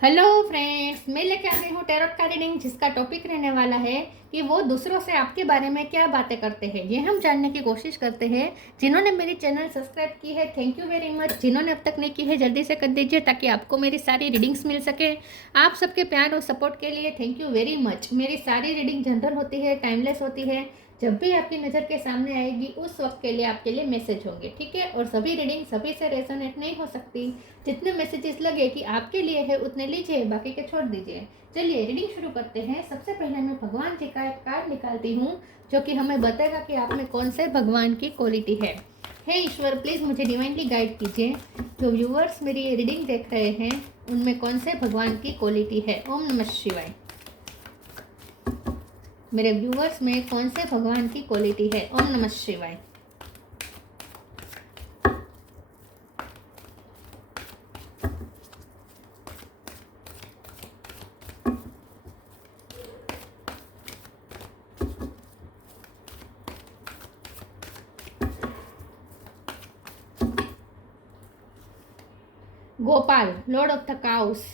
Hello friends, मैं लेके आ गई हूँ टैरोट का रीडिंग, जिसका टॉपिक रहने वाला है कि वो दूसरों से आपके बारे में क्या बातें करते हैं। ये हम जानने की कोशिश करते हैं। जिन्होंने मेरी चैनल सब्सक्राइब की है, थैंक यू वेरी मच। जिन्होंने अब तक नहीं की है, जल्दी से कर दीजिए ताकि आपको मेरी सारी रीडिंग्स मिल सके। आप सबके प्यार और सपोर्ट के लिए थैंक यू वेरी मच। मेरी सारी रीडिंग जनरल होती है, टाइमलेस होती है। जब भी आपकी नज़र के सामने आएगी उस वक्त के लिए आपके लिए मैसेज होंगे, ठीक है। और सभी रीडिंग सभी से रेजोनेट नहीं हो सकती। जितने मैसेजेस लगे कि आपके लिए है उतने लीजिए, बाकी के छोड़ दीजिए। चलिए रीडिंग शुरू करते हैं। सबसे पहले मैं भगवान जी का एक कार्ड निकालती हूँ, जो कि हमें बताएगा कि आप में कौन से भगवान की क्वालिटी है। हे ईश्वर, प्लीज़ मुझे डिवाइनली गाइड कीजिए। जो व्यूवर्स मेरी ये रीडिंग देख रहे हैं उनमें कौन से भगवान की क्वालिटी है। ओम नमः शिवाय। मेरे व्यूवर्स में कौन से भगवान की क्वालिटी है। ओम नमः शिवाय। Gopal, Lord of the cows,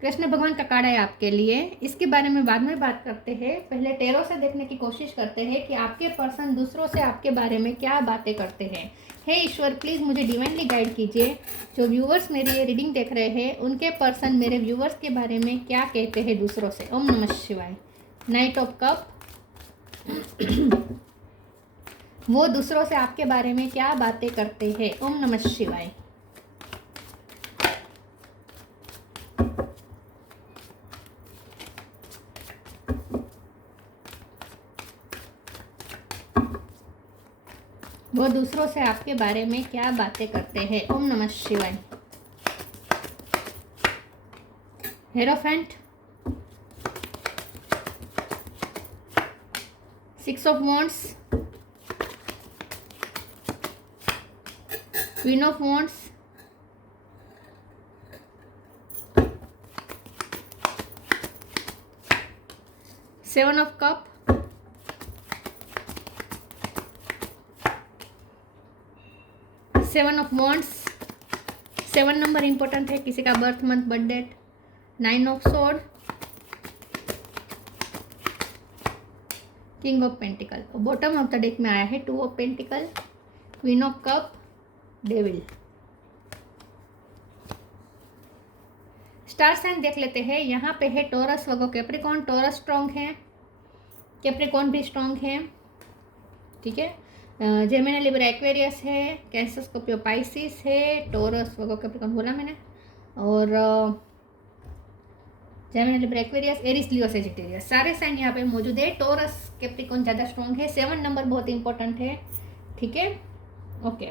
Krishna भगवान का कार्ड है आपके लिए। इसके बारे में बाद में बात करते हैं। पहले टेरो से देखने की कोशिश करते हैं कि आपके पर्सन दूसरों से आपके बारे में क्या बातें करते हैं। हे ईश्वर, प्लीज़ मुझे डिवाइनली गाइड कीजिए। जो व्यूवर्स मेरी ये रीडिंग देख रहे हैं उनके पर्सन मेरे व्यूवर्स के बारे में क्या कहते हैं दूसरों से। ओम नमः शिवाय। नाइट ऑफ कप, वो दूसरों से आपके बारे में क्या बातें करते हैं। ओम नमः शिवाय। वो दूसरों से आपके बारे में क्या बातें करते हैं। ओम नमः शिवाय। Hierophant, 6 of wands, queen of wands, 7 of cup, 7 of wands. 7 number important है, किसी का birth month birth date. 9 of sword, king of pentacle. Bottom of the deck में आया है 2 of pentacle, queen of cup, devil. Star sign देख लेते हैं। यहाँ पे है Taurus, Virgo, Capricorn. Taurus strong है, कैप्रिकॉर्न भी स्ट्रॉन्ग है, ठीक है। जेमिनी, लिब्रा, एक्वेरियस है, कैंसर, स्कॉर्पियो, पाइसिस है, टॉरस, वर्गो, कैप्रिकॉर्न बोला मैंने, और जेमिनी, लिब्रा, एक्वेरियस, एरिस, लियो, सेजिटेरियस, सारे साइन यहाँ पे मौजूद है। टॉरस, कैप्रिकॉर्न ज़्यादा स्ट्रॉन्ग है। 7 नंबर बहुत इंपॉर्टेंट है, ठीक है। ओके,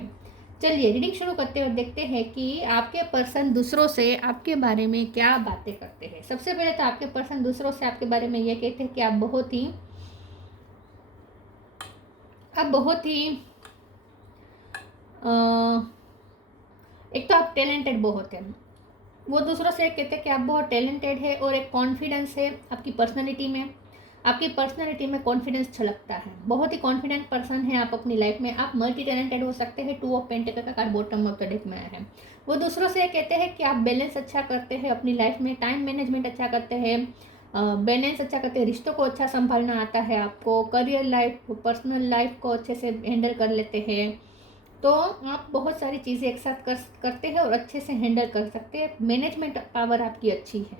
चलिए रीडिंग शुरू करते हैं और देखते हैं कि आपके पर्सन दूसरों से आपके बारे में क्या बातें करते हैं। सबसे पहले तो आपके पर्सन दूसरों से आपके बारे में ये कहते हैं कि आप बहुत ही एक तो आप टैलेंटेड बहुत है। वो दूसरों से कहते हैं कि आप बहुत टैलेंटेड है और एक कॉन्फिडेंस है आपकी पर्सनैलिटी में। आपकी पर्सनैलिटी में कॉन्फिडेंस छलकता है। बहुत ही कॉन्फिडेंट पर्सन है आप अपनी लाइफ में। आप मल्टी टैलेंटेड हो सकते हैं। 2 ऑफ पेंटिकल का card bottom of the deck में आया है। वो दूसरों से कहते हैं कि आप बैलेंस अच्छा करते हैं अपनी लाइफ में, टाइम मैनेजमेंट अच्छा करते हैं, बैलेंस अच्छा करते हैं, रिश्तों को अच्छा संभालना आता है आपको, करियर लाइफ, पर्सनल लाइफ को अच्छे से हैंडल कर लेते हैं। तो आप बहुत सारी चीज़ें एक साथ करते हैं और अच्छे से हैंडल कर सकते हैं। मैनेजमेंट पावर आपकी अच्छी है,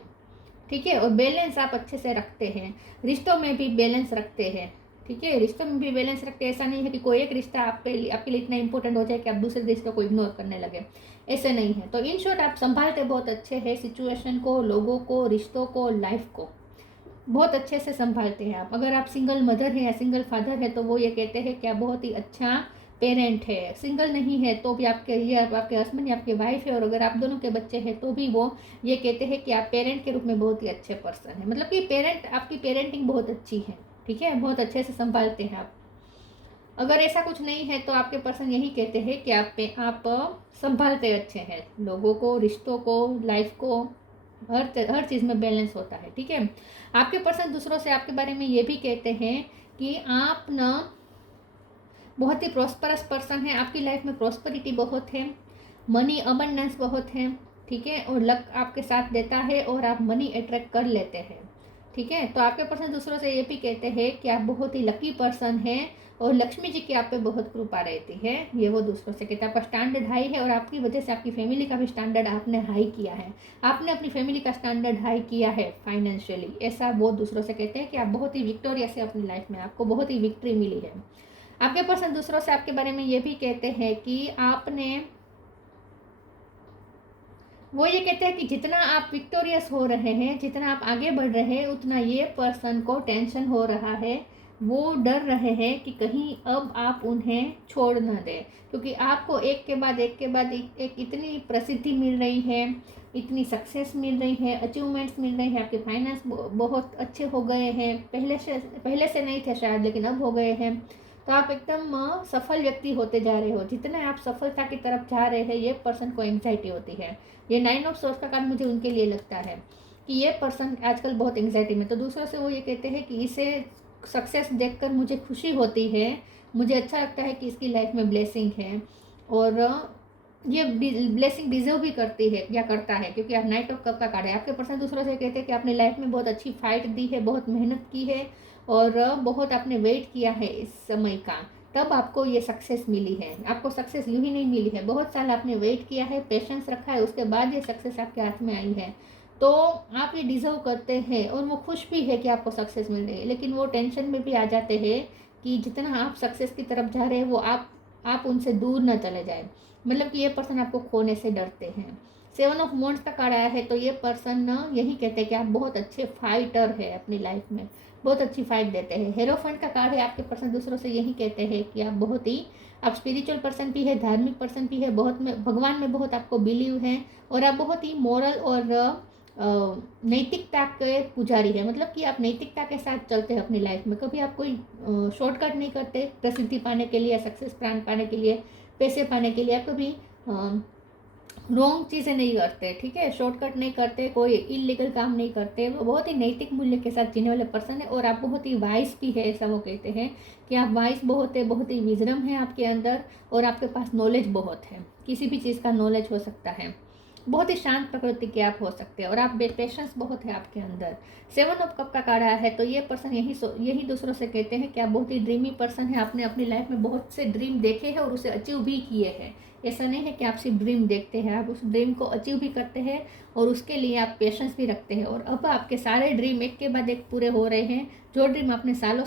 ठीक है। और बैलेंस आप अच्छे से रखते हैं। रिश्तों में भी बैलेंस रखते हैं, ठीक है। रिश्तों में भी बैलेंस रखते हैं। ऐसा नहीं है कि कोई एक रिश्ता आपके लिए इतना इंपॉर्टेंट हो जाए कि आप दूसरे रिश्तों को इग्नोर करने लगे, ऐसे नहीं है। तो इन शॉर्ट आप संभालते बहुत अच्छे हैं सिचुएशन को, लोगों को, रिश्तों को, लाइफ को बहुत अच्छे से संभालते हैं आप। अगर आप सिंगल मदर है या सिंगल फादर है तो वो ये कहते हैं कि आप बहुत ही अच्छा पेरेंट है। सिंगल नहीं है तो भी ये आपके हस्बैंड या आपके वाइफ है, और अगर आप दोनों के बच्चे हैं तो भी वो ये कहते हैं कि आप पेरेंट के रूप में बहुत ही अच्छे पर्सन है। मतलब कि आपकी पेरेंटिंग बहुत अच्छी है, ठीक है। बहुत अच्छे से संभालते हैं आप। अगर ऐसा कुछ नहीं है तो आपके पर्सन यही कहते हैं कि आप संभालते अच्छे हैं लोगों को, रिश्तों को, लाइफ को, हर चीज़ में बैलेंस होता है, ठीक है। आपके पर्सन दूसरों से आपके बारे में ये भी कहते हैं कि आप ना बहुत ही प्रॉस्परस पर्सन है। आपकी लाइफ में प्रॉस्पेरिटी बहुत है, मनी अबंडेंस बहुत है, ठीक है, और लक आपके साथ देता है और आप मनी अट्रैक्ट कर लेते हैं। ठीक है, तो आपके पर्सन दूसरों से ये भी कहते हैं कि आप बहुत ही लकी पर्सन हैं और लक्ष्मी जी की आप पे बहुत कृपा रहती है, ये वो दूसरों से कहते हैं। आपका स्टैंडर्ड हाई है और आपकी वजह से आपकी फैमिली का भी स्टैंडर्ड आपने हाई किया है, आपने अपनी फैमिली का स्टैंडर्ड हाई किया है फाइनेंशियली, ऐसा वो दूसरों से कहते हैं कि आप बहुत ही विक्टोरियस है अपनी लाइफ में, आपको बहुत ही विक्ट्री मिली है। आपके पर्सन दूसरों से आपके बारे में ये भी कहते हैं कि आपने, वो ये कहते हैं कि जितना आप विक्टोरियस हो रहे हैं, जितना आप आगे बढ़ रहे हैं, उतना ये पर्सन को टेंशन हो रहा है, वो डर रहे हैं कि कहीं अब आप उन्हें छोड़ ना दें, क्योंकि आपको एक के बाद एक इतनी प्रसिद्धि मिल रही है, इतनी सक्सेस मिल रही है, अचीवमेंट्स मिल रही है, आपके फाइनेंस बहुत अच्छे हो गए हैं, पहले से नहीं थे शायद लेकिन अब हो गए हैं, तो आप एकदम सफल व्यक्ति होते जा रहे हो। जितने आप सफलता की तरफ जा रहे हैं, ये पर्सन को एंग्जाइटी होती है। ये 9 ऑफ सोर्स का कार्ड मुझे उनके लिए लगता है कि ये पर्सन आजकल बहुत एंग्जाइटी में, तो दूसरों से वो ये कहते हैं कि इसे सक्सेस देखकर मुझे खुशी होती है, मुझे अच्छा लगता है कि इसकी लाइफ में ब्लेसिंग है, और ये ब्लेसिंग डिजर्व भी करती है या करता है, क्योंकि आप नाइट ऑफ कप का कार्ड है। आपके पर्सन दूसरों से कहते हैं कि आपने लाइफ में बहुत अच्छी फाइट दी है, बहुत मेहनत की है और बहुत आपने वेट किया है इस समय का, तब आपको ये सक्सेस मिली है। आपको सक्सेस यूँ ही नहीं मिली है, बहुत साल आपने वेट किया है, पेशेंस रखा है, उसके बाद ये सक्सेस आपके हाथ में आई है, तो आप ये डिजर्व करते हैं। और वो खुश भी है कि आपको सक्सेस मिल रही है, लेकिन वो टेंशन में भी आ जाते हैं कि जितना आप सक्सेस की तरफ जा रहे हैं, वो आप उनसे दूर ना चले जाए, मतलब कि ये पर्सन आपको खोने से डरते हैं। 7 ऑफ वॉन्ड्स का कार्ड आया है, तो ये पर्सन ना यही कहते हैं कि आप बहुत अच्छे फाइटर है, अपनी लाइफ में बहुत अच्छी फाइट देते हैं। हेरोफेंट का कार्ड है, आपके पर्सन दूसरों से यही कहते हैं कि आप बहुत ही, आप स्पिरिचुअल पर्सन भी है, धार्मिक पर्सन भी है, बहुत में भगवान में बहुत आपको बिलीव है, और आप बहुत ही मोरल और नैतिकता के पुजारी है, मतलब कि आप नैतिकता के साथ चलते हैं अपनी लाइफ में, कभी आप कोई शॉर्टकट नहीं करते प्रसिद्धि पाने के लिए, सक्सेस पाने के लिए, पैसे पाने के लिए, आप कभी रॉन्ग चीज़ें नहीं करते, ठीक है, शॉर्टकट नहीं करते, कोई इलीगल काम नहीं करते, वो बहुत ही नैतिक मूल्य के साथ जीने वाले पर्सन है। और आप बहुत ही वाइस भी है, ऐसा वो कहते हैं कि आप वाइस बहुत है, बहुत ही विजडम है आपके अंदर, और आपके पास नॉलेज बहुत है, किसी भी चीज़ का नॉलेज हो सकता है, बहुत ही शांत प्रकृति के आप हो सकते हैं, और आप पेशेंस बहुत है आपके अंदर। 7 ऑफ कप का कार्ड आया है, तो ये पर्सन यही दूसरों से कहते हैं कि आप बहुत ही ड्रीमी पर्सन है, आपने अपनी लाइफ में बहुत से ड्रीम देखे हैं और उसे अचीव भी किए हैं। ऐसा नहीं है कि आप सिर्फ ड्रीम देखते हैं, आप उस ड्रीम को अचीव भी करते हैं और उसके लिए आप पेशेंस भी रखते हैं, और अब आपके सारे ड्रीम एक के बाद एक पूरे हो रहे हैं। जो ड्रीम आपने सालों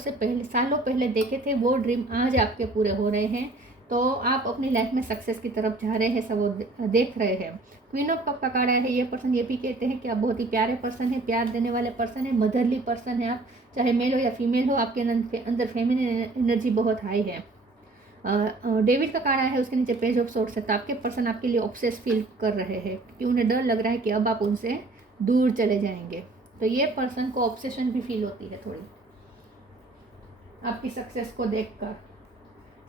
पहले देखे थे, वो ड्रीम आज आपके पूरे हो रहे हैं, तो आप अपनी लाइफ में सक्सेस की तरफ जा रहे हैं, सब वो देख रहे हैं। क्वीन ऑफ कप का कार्ड आया है, ये पर्सन ये भी कहते हैं कि आप बहुत ही प्यारे पर्सन है, प्यार देने वाले पर्सन है, मदरली पर्सन है, आप चाहे मेल हो या फीमेल हो, आपके अंदर फेमिनिन एनर्जी बहुत हाई है। डेविड का कार्ड आया है, उसके नीचे पेज ऑफ सोर्ट्स है, तो आपके पर्सन आपके लिए ऑब्सेस फील कर रहे हैं कि उन्हें डर लग रहा है कि अब आप उनसे दूर चले जाएंगे, तो ये पर्सन को ऑब्सेशन भी फील होती है थोड़ी आपकी सक्सेस को देखकर।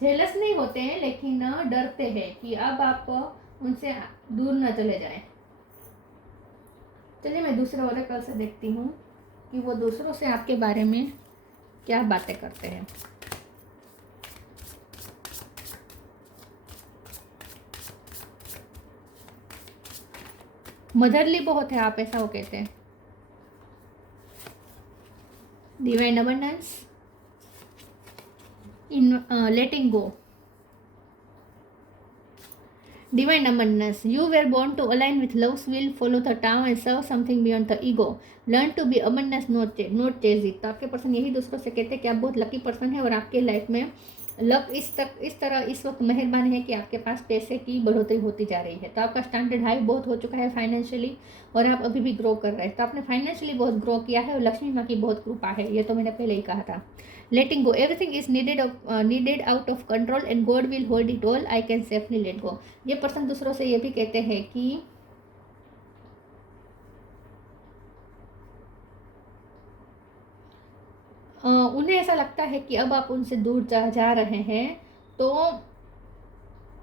जेलस नहीं होते हैं लेकिन डरते हैं कि अब आप उनसे दूर न चले जाएं। चलिए मैं दूसरे ओरेकल से देखती हूँ कि वो दूसरों से आपके बारे में क्या बातें करते हैं। मदरली बहुत है आप, ऐसा वो कहते हैं। Divine abundance, in letting go, divine abundance. You were born to align with love's will, follow the Tao and serve something beyond the ego. Learn to be abundance, not chase it. तो आपके person यही दूसरों से कहते हैं कि आप बहुत लकी पर्सन है और आपके लाइफ में लक इस तरह इस वक्त मेहरबान है कि आपके पास पैसे की बढ़ोतरी होती जा रही है। तो आपका स्टैंडर्ड हाई बहुत हो चुका है फाइनेंशियली, और आप अभी भी ग्रो कर रहे हैं। तो आपने फाइनेंशियली बहुत ग्रो किया है और लक्ष्मी माँ की बहुत कृपा है, ये तो मैंने पहले ही कहा था। Letting go, everything is needed out of control and God will hold it all, I can safely let go. ये पर्सन दूसरों से ये भी कहते हैं कि उन्हें ऐसा लगता है कि अब आप उनसे दूर जा रहे हैं, तो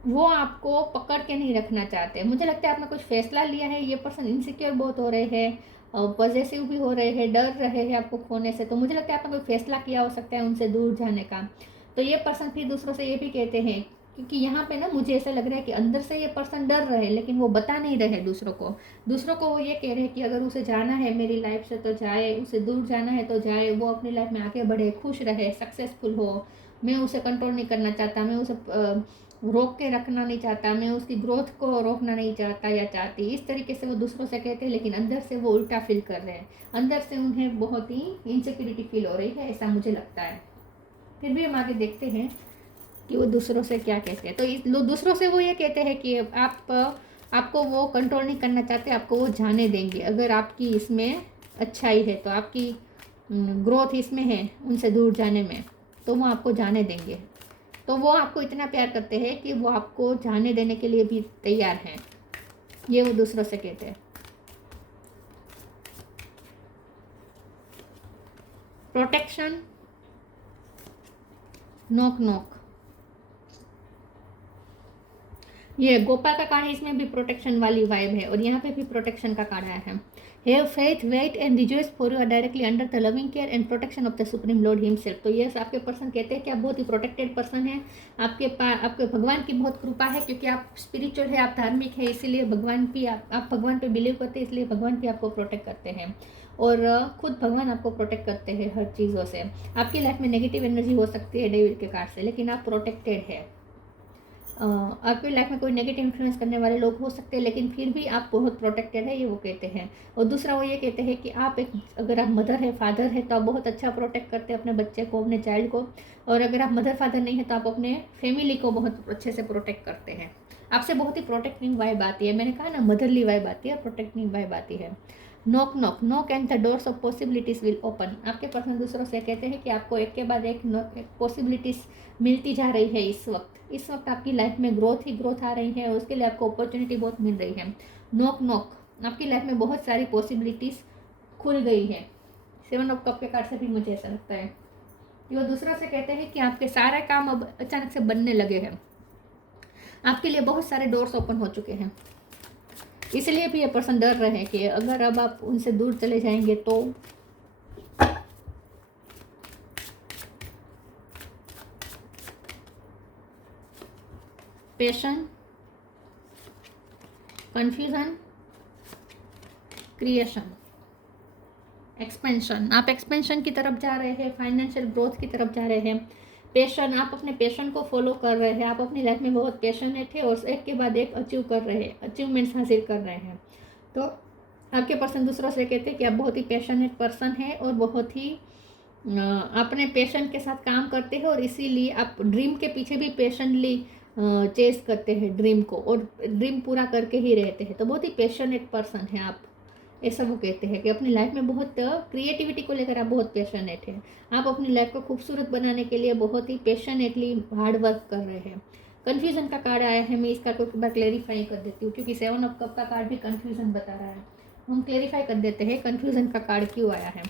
वो आपको पकड़ के नहीं रखना चाहते। मुझे लगता है आपने कुछ फैसला लिया है, ये पर्सन इनसिक्योर बहुत हो रहे हैं, पॉजेसिव भी हो रहे हैं, डर रहे हैं आपको खोने से, तो मुझे लगता है आपने कोई फैसला किया हो सकता है उनसे दूर जाने का। तो ये पर्सन फिर दूसरों से ये भी कहते हैं क्योंकि यहाँ पे ना मुझे ऐसा लग रहा है कि अंदर से ये पर्सन डर रहे, लेकिन वो बता नहीं रहे दूसरों को वो ये कह रहे हैं कि अगर उसे जाना है मेरी लाइफ से तो जाए, उसे दूर जाना है तो जाए, वो अपनी लाइफ में आगे बढ़े, खुश रहे, सक्सेसफुल हो। मैं उसे कंट्रोल नहीं करना चाहता, मैं उसे रोक के रखना नहीं चाहता, मैं उसकी ग्रोथ को रोकना नहीं चाहता या चाहती। इस तरीके से वो दूसरों से कहते हैं, लेकिन अंदर से वो उल्टा फील कर रहे हैं, अंदर से उन्हें बहुत ही इनसिक्योरिटी फील हो रही है, ऐसा मुझे लगता है। फिर भी हम आगे देखते हैं कि वो दूसरों से क्या कहते हैं। तो दूसरों से वो ये कहते हैं कि आपको वो कंट्रोल नहीं करना चाहते, आपको वो जाने देंगे। अगर आपकी इसमें अच्छाई है तो, आपकी ग्रोथ इसमें है उनसे दूर जाने में, तो वो आपको जाने देंगे। तो वो आपको इतना प्यार करते हैं कि वो आपको जाने देने के लिए भी तैयार हैं, ये वो दूसरों से कहते हैं। प्रोटेक्शन, नॉक नॉक, ये गोपाल का कार्ड है, इसमें भी प्रोटेक्शन वाली वाइब है और यहाँ पे भी प्रोटेक्शन का कार्ड आया है। Have faith, wait and rejoice for you are directly under the loving care and protection of the supreme Lord himself. तो ये आपके पर्सन कहते हैं कि आप बहुत ही प्रोटेक्टेड पर्सन है, आपके भगवान की बहुत कृपा है, क्योंकि आप स्पिरिचुअल है, आप धार्मिक है, इसीलिए भगवान भी आप भगवान पे बिलीव करते हैं, इसलिए भगवान भी आपको प्रोटेक्ट करते हैं और खुद भगवान आपको प्रोटेक्ट करते हैं हर चीज़ों से। आपकी लाइफ में नेगेटिव एनर्जी हो सकती है डेविड के कार्ड से, लेकिन आप प्रोटेक्टेड है। आपकी लाइफ में कोई नेगेटिव इन्फ्लुएंस करने वाले लोग हो सकते हैं, लेकिन फिर भी आप बहुत प्रोटेक्टेड है, ये वो कहते हैं। और दूसरा वो ये कहते हैं कि आप अगर आप मदर है, फादर है, तो आप बहुत अच्छा प्रोटेक्ट करते हैं अपने बच्चे को, अपने चाइल्ड को। और अगर आप मदर फादर नहीं है तो आप अपने फैमिली को बहुत अच्छे से प्रोटेक्ट करते हैं। आपसे बहुत ही प्रोटेक्टिंग वाइब आती है, मैंने कहा ना, मदरली वाइब आती है, प्रोटेक्टिंग वाइब आती है। Knock knock knock and the doors of possibilities will open. आपके पर्सन दूसरों से कहते हैं कि आपको एक के बाद एक पॉसिबिलिटीज़ मिलती जा रही है। इस वक्त आपकी लाइफ में ग्रोथ ही ग्रोथ आ रही है, उसके लिए आपको अपॉर्चुनिटी बहुत मिल रही है। नॉक नॉक, आपकी लाइफ में बहुत सारी पॉसिबिलिटीज़ खुल गई है। 7 ऑफ कप के कार्ड से भी मुझे ऐसा लगता है कि वो दूसरों से कहते हैं कि आपके सारे काम अब अचानक से बनने लगे हैं, आपके लिए बहुत सारे डोर्स ओपन हो चुके हैं। इसलिए भी ये पर्सन डर रहे हैं कि अगर अब आप उनसे दूर चले जाएंगे तो पैशन, कंफ्यूजन, क्रिएशन, एक्सपेंशन। आप एक्सपेंशन की तरफ जा रहे हैं, फाइनेंशियल ग्रोथ की तरफ जा रहे हैं। पैशन, आप अपने पैशन को फॉलो कर रहे हैं, आप अपनी लाइफ में बहुत पैशनेट है और एक के बाद एक अचीव कर रहे हैं, अचीवमेंट्स हासिल कर रहे हैं। तो आपके पर्सन दूसरों से कहते हैं कि आप बहुत ही पैशनेट पर्सन है और बहुत ही अपने पैशन के साथ काम करते हैं और इसीलिए आप ड्रीम के पीछे भी पैशनली चेस करते हैं ड्रीम को, और ड्रीम पूरा करके ही रहते हैं। तो बहुत ही पैशनेट पर्सन है आप, ऐसा वो कहते हैं कि अपनी लाइफ में बहुत क्रिएटिविटी को लेकर आप बहुत पैशनेट हैं। आप अपनी लाइफ को खूबसूरत बनाने के लिए बहुत ही पैशनेटली हार्ड वर्क कर रहे हैं। कन्फ्यूजन का कार्ड आया है, मैं इस कार्ड को एक बार क्लेरिफाई कर देती हूँ, क्योंकि 7 ऑफ कप का कार्ड भी कन्फ्यूजन बता रहा है। हम क्लेरिफाई कर देते हैं कन्फ्यूजन का कार्ड क्यों आया है।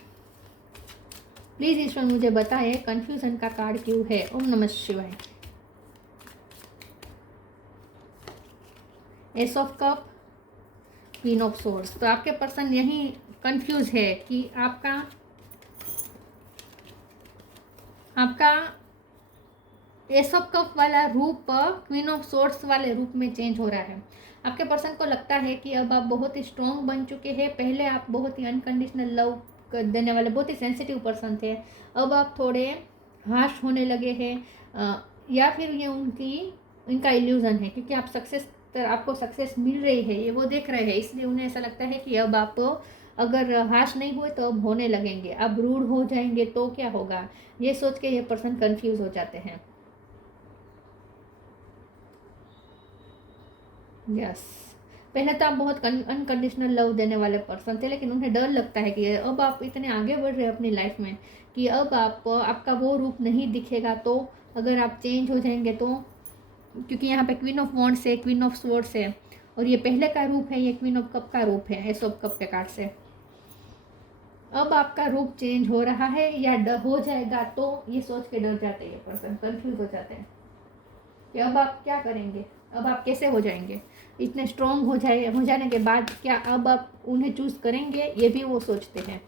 प्लीज़ ईश्वर मुझे बताएं कन्फ्यूजन का कार्ड क्यों है। ओम नमः शिवाय। S of cup, queen of source. तो आपके पर्सन यही कंफ्यूज है कि आपका एस ऑफ कप वाला रूप क्वीन ऑफ सोर्स वाले रूप में चेंज हो रहा है। आपके पर्सन को लगता है कि अब आप बहुत ही स्ट्रॉन्ग बन चुके हैं। पहले आप बहुत ही अनकंडीशनल लव देने वाले बहुत ही सेंसिटिव पर्सन थे, अब आप थोड़े हार्श होने लगे हैं, या फिर ये इनका इल्यूजन है, क्योंकि आपको सक्सेस मिल रही है, ये वो देख रहे हैं, इसलिए उन्हें ऐसा लगता है कि अब आप अगर हाश नहीं हुए तो अब होने लगेंगे, अब रूड हो जाएंगे तो क्या होगा, ये सोच के ये पर्सन कंफ्यूज हो जाते हैं। यस, पहले तो आप बहुत अनकंडीशनल लव देने वाले पर्सन थे, लेकिन उन्हें डर लगता है कि अब आप इतने आगे बढ़ रहे हैं अपनी लाइफ में कि अब आपका वो रूप नहीं दिखेगा, तो अगर आप चेंज हो जाएंगे तो, क्योंकि यहाँ पे क्वीन ऑफ वॉन्ड्स है, क्वीन ऑफ स्वॉर्ड्स है और ये पहले का रूप है, ये क्वीन ऑफ कप का रूप है एस ऑफ कप के कार्ड से। अब आपका रूप चेंज हो रहा है या हो जाएगा, तो ये सोच के डर जाते हैं, ये पर्सन कंफ्यूज हो जाते हैं कि अब आप क्या करेंगे, अब आप कैसे हो जाएंगे, इतने स्ट्रॉन्ग हो जाने के बाद क्या अब आप उन्हें चूज़ करेंगे, ये भी वो सोचते हैं।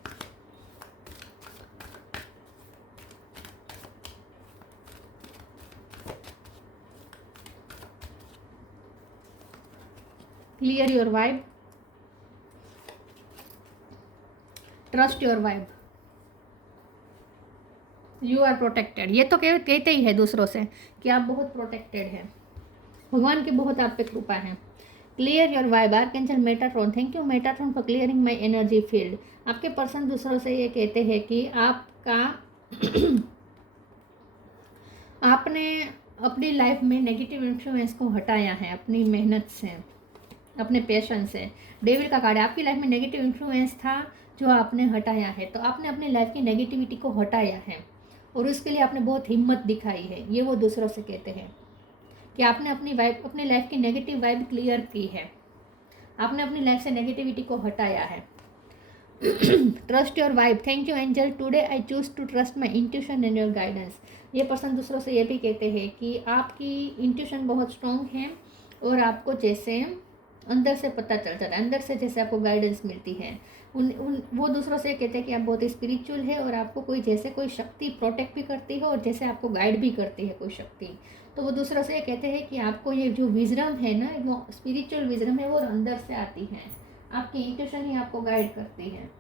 Clear your vibe, trust your vibe, you are protected. ये तो कहते ही है दूसरों से कि आप बहुत प्रोटेक्टेड हैं, भगवान की बहुत आप पे कृपा है। Clear your vibe, archangel Metatron, thank you Metatron for clearing my energy field. आपके पर्सन दूसरों से ये कहते हैं कि आपका आपने अपनी लाइफ में नेगेटिव इन्फ्लुएंस को हटाया है अपनी मेहनत से, अपने पैशन से। डेविल का कार्ड, आपकी लाइफ में नेगेटिव इन्फ्लुएंस था जो आपने हटाया है, तो आपने अपनी लाइफ की नेगेटिविटी को हटाया है और उसके लिए आपने बहुत हिम्मत दिखाई है। ये वो दूसरों से कहते हैं कि आपने अपनी लाइफ की नेगेटिव वाइब क्लियर की है, आपने अपनी लाइफ से नेगेटिविटी को हटाया है। Trust your vibe, thank you angel, today I choose to trust my intuition and your guidance. ये पर्सन दूसरों से ये भी कहते हैं कि आपकी इंट्यूशन बहुत स्ट्रॉन्ग है और आपको जैसे अंदर से पता चल जाता है, अंदर से जैसे आपको गाइडेंस मिलती है। वो दूसरों से कहते हैं कि आप बहुत स्पिरिचुअल है और आपको कोई जैसे कोई शक्ति प्रोटेक्ट भी करती है और जैसे आपको गाइड भी करती है कोई शक्ति। तो वो दूसरों से कहते हैं कि आपको ये जो विजडम है ना, वो स्पिरिचुअल विजडम है, वो अंदर से आती है, आपकी इंट्यूशन ही आपको गाइड करती है।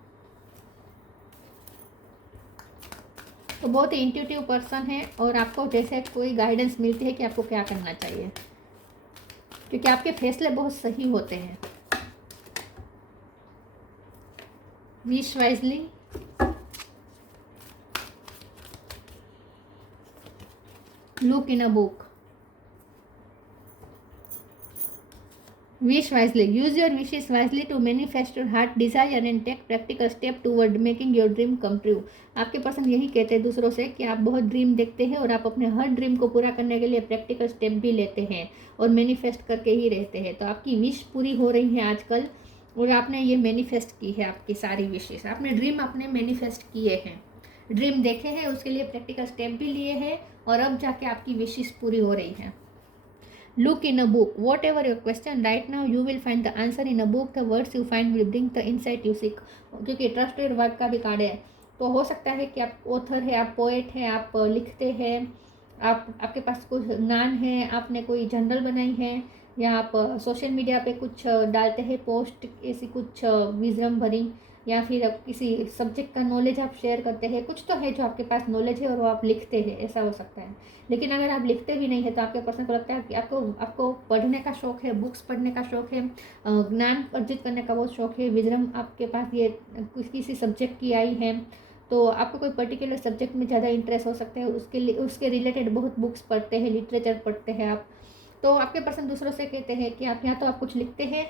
तो बहुत ही इंट्यूटिव पर्सन है और आपको जैसे कोई गाइडेंस मिलती है कि आपको क्या करना चाहिए, क्योंकि आपके फैसले बहुत सही होते हैं। Wish wisely, look in a book, wish wisely, use your wishes wisely to manifest your heart desire and take practical step toward making your dream come true। आपके पर्सन यही कहते हैं दूसरों से कि आप बहुत ड्रीम देखते हैं और आप अपने हर ड्रीम को पूरा करने के लिए प्रैक्टिकल स्टेप भी लेते हैं और मैनिफेस्ट करके ही रहते हैं। तो आपकी विश पूरी हो रही है आजकल और आपने ये मैनिफेस्ट की है, आपकी सारी विशेष, आपने ड्रीम अपने मैनिफेस्ट किए हैं, ड्रीम देखे हैं, उसके लिए प्रैक्टिकल स्टेप भी लिए हैं और अब जाके आपकी विशेष पूरी हो रही है। Look in a book. Whatever your question right now, you will find the answer in a book. The words you find will bring the insight you seek. क्योंकि ट्रस्ट योर वाइब का भी कार्ड है, तो हो सकता है कि आप ऑथर है, आप पोएट हैं, आप लिखते हैं, आपके पास कुछ ज्ञान है, आपने कोई जर्नल बनाई है या आप सोशल मीडिया पे कुछ डालते हैं पोस्ट, ऐसी कुछ विजडम भरी, या फिर आप किसी सब्जेक्ट का नॉलेज आप शेयर करते हैं, कुछ तो है जो आपके पास नॉलेज है और वो आप लिखते हैं, ऐसा हो सकता है। लेकिन अगर आप लिखते भी नहीं है तो आपके पर्सन को लगता है कि आपको पढ़ने का शौक़ है, बुक्स पढ़ने का शौक़ है, ज्ञान अर्जित करने का बहुत शौक़ है, विजडम आपके पास ये किसी सब्जेक्ट की आई है, तो आपको कोई पर्टिकुलर सब्जेक्ट में ज़्यादा इंटरेस्ट हो सकता है, उसके रिलेटेड बहुत बुक्स पढ़ते हैं, लिटरेचर पढ़ते हैं आप। तो आपके पर्सन दूसरों से कहते हैं कि आप या तो आप कुछ लिखते हैं,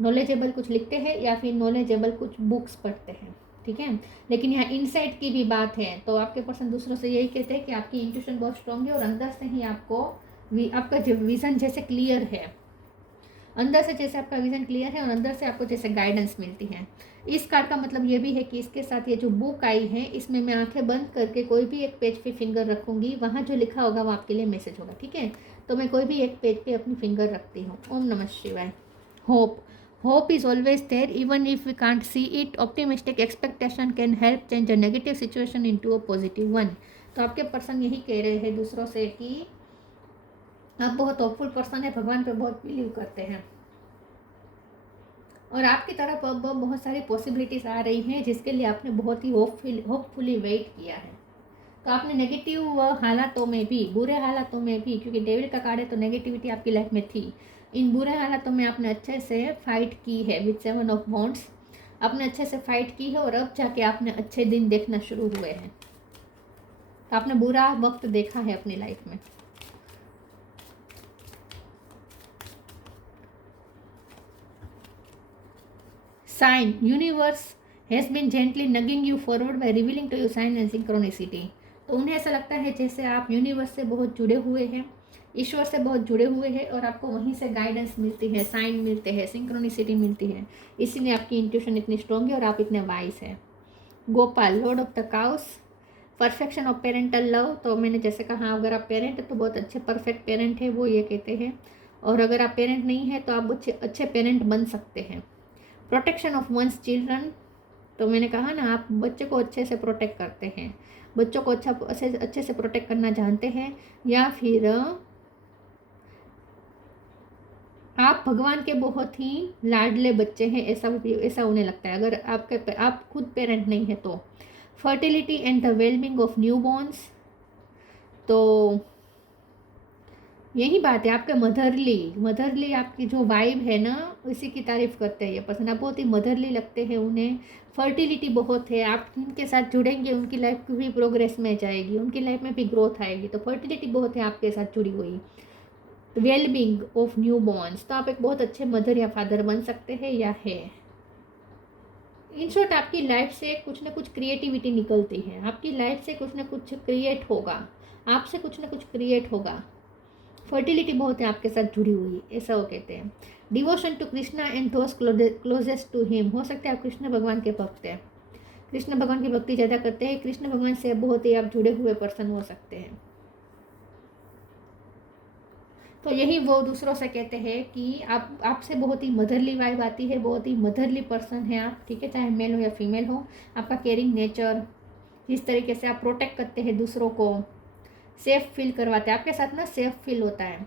नॉलेजेबल कुछ लिखते हैं, या फिर नॉलेजेबल कुछ बुक्स पढ़ते हैं, ठीक है। लेकिन यहाँ इनसाइट की भी बात है, तो आपके पर्सन दूसरों से यही कहते हैं कि आपकी इंट्यूशन बहुत स्ट्रॉन्ग है और अंदर से ही आपका जो विज़न जैसे क्लियर है, अंदर से जैसे आपका विज़न क्लियर है और अंदर से आपको जैसे गाइडेंस मिलती है। इस कार्ड का मतलब ये भी है कि इसके साथ ये जो बुक आई है, इसमें मैं आंखें बंद करके कोई भी एक पेज पे फिंगर रखूँगी, वहाँ जो लिखा होगा वो आपके लिए मैसेज होगा, ठीक है। तो मैं कोई भी एक पेज पे अपनी फिंगर रखती हूँ। ओम नमः शिवाय। Hope is always there even if we can't see it. Optimistic expectation can help change a negative situation into a positive one। तो आपके पर्सन यही कह रहे हैं दूसरों से कि आप बहुत होपफुल पर्सन है, भगवान पे बहुत बिलीव करते हैं और आपकी तरफ अब बहुत सारी पॉसिबिलिटीज़ आ रही हैं जिसके लिए आपने बहुत ही होपफुली वेट किया है। तो आपने नेगेटिव हालातों में भी, बुरे हालातों में भी, क्योंकि डेविल का कार्ड है तो नेगेटिविटी आपकी लाइफ में थी, इन बुरे हालातों में आपने अच्छे से फाइट की है विद 7 ऑफ वॉन्ड्स। आपने अच्छे से फाइट की है और अब जाके आपने अच्छे दिन देखना शुरू हुए हैं। तो आपने बुरा वक्त देखा है अपनी लाइफ में। Sign, universe has been gently nagging you forward by revealing to you sign and synchronicity. तो उन्हें ऐसा लगता है जैसे आप यूनिवर्स से बहुत जुड़े हुए हैं, ईश्वर से बहुत जुड़े हुए हैं और आपको वहीं से गाइडेंस मिलती है, साइन मिलते हैं, सिंक्रोनिसिटी मिलती है, इसीलिए आपकी इंट्यूशन इतनी स्ट्रॉन्ग है और आप इतने वाइस हैं। Gopal, Lord of the cows, perfection of parental love. तो मैंने जैसे कहा, अगर आप पेरेंट है तो बहुत अच्छे परफेक्ट पेरेंट है, वो ये कहते हैं, और अगर आप पेरेंट नहीं है तो आप अच्छे पेरेंट बन सकते हैं। प्रोटेक्शन ऑफ वंस चिल्ड्रन, तो मैंने कहा ना, आप बच्चे को अच्छे से प्रोटेक्ट करते हैं, बच्चों को अच्छे से प्रोटेक्ट करना जानते हैं, या फिर आप भगवान के बहुत ही लाडले बच्चे हैं, ऐसा उन्हें लगता है, अगर आप खुद पेरेंट नहीं है तो। Fertility and the wellbeing of new borns, तो यही बात है, आपके मदरली आपकी जो वाइब है ना, उसी की तारीफ करते हैं ये पर्सन। आप बहुत ही मदरली लगते हैं उन्हें, फर्टिलिटी बहुत है, आप उनके साथ जुड़ेंगे उनकी लाइफ भी प्रोग्रेस में जाएगी, उनकी लाइफ में भी ग्रोथ आएगी, तो फर्टिलिटी बहुत है आपके साथ जुड़ी हुई। वेलबींग ऑफ न्यू बॉर्न्स, तो आप एक बहुत अच्छे मदर या फादर बन सकते हैं या है। इन शॉर्ट आपकी लाइफ से कुछ ना कुछ क्रिएटिविटी निकलती है, आपकी लाइफ से कुछ ना कुछ क्रिएट होगा, आपसे कुछ ना कुछ क्रिएट होगा। फर्टिलिटी बहुत है आपके साथ जुड़ी हुई, ऐसा वो कहते हैं। Devotion to Krishna and those closest to him, हो सकता है आप कृष्ण भगवान के भक्त हैं, कृष्ण भगवान की भक्ति ज़्यादा करते हैं, कृष्ण भगवान से बहुत ही आप जुड़े हुए पर्सन हो सकते हैं। तो यही वो दूसरों से कहते हैं कि आपसे बहुत ही मदरली वाइब आती है, बहुत ही मदरली पर्सन है आप, ठीक है, चाहे मेल हो या फीमेल हो। आपका केयरिंग नेचर, जिस तरीके से आप प्रोटेक्ट करते हैं दूसरों को, सेफ फील करवाते हैं, आपके साथ ना सेफ फील होता है।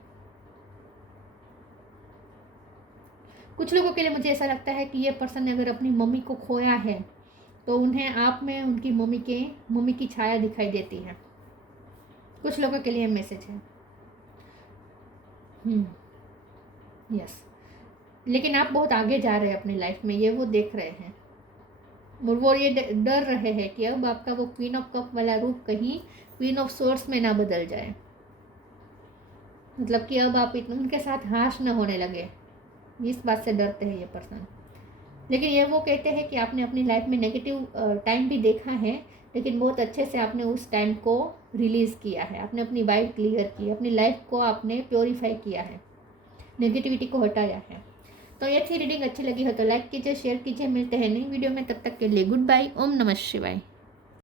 कुछ लोगों के लिए मुझे ऐसा लगता है कि ये पर्सन ने अगर अपनी मम्मी को खोया है तो उन्हें आप में उनकी मम्मी की छाया दिखाई देती है। कुछ लोगों के लिए मैसेज है। यस, लेकिन आप बहुत आगे जा रहे हैं अपनी लाइफ में, ये वो देख रहे हैं, और वो ये डर रहे हैं कि अब आपका वो क्वीन ऑफ कप वाला रूप कहीं क्वीन ऑफ सोर्स में ना बदल जाए, मतलब कि अब आप इतना उनके साथ हाश न होने लगे, इस बात से डरते हैं ये पर्सन। लेकिन ये वो कहते हैं कि आपने अपनी लाइफ में नेगेटिव टाइम भी देखा है, लेकिन बहुत अच्छे से आपने उस टाइम को रिलीज़ किया है, आपने अपनी वाइब क्लियर की, अपनी लाइफ को आपने प्योरीफाई किया है, नेगेटिविटी को हटाया है। तो ये थी रीडिंग, अच्छी लगी हो तो लाइक कीजिए, शेयर कीजिए, मिलते हैं नई वीडियो में, तब तक के लिए गुड बाय, ओम नमः शिवाय।